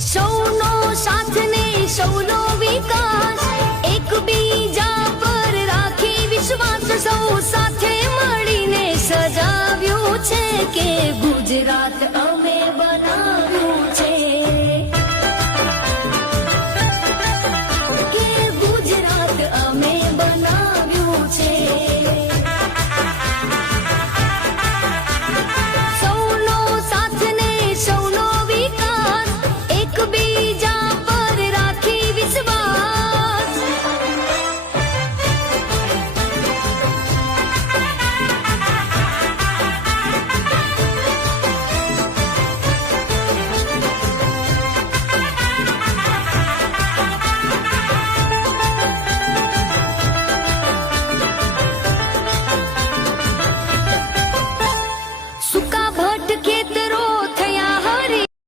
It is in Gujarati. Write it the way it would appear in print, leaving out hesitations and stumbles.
સૌનો સાથ ને સૌનો વિકાસ, એકબીજા પર રાખી વિશ્વાસ, સૌ સાથે મળીને સજાવ્યું છે કે ગુજરાત અમે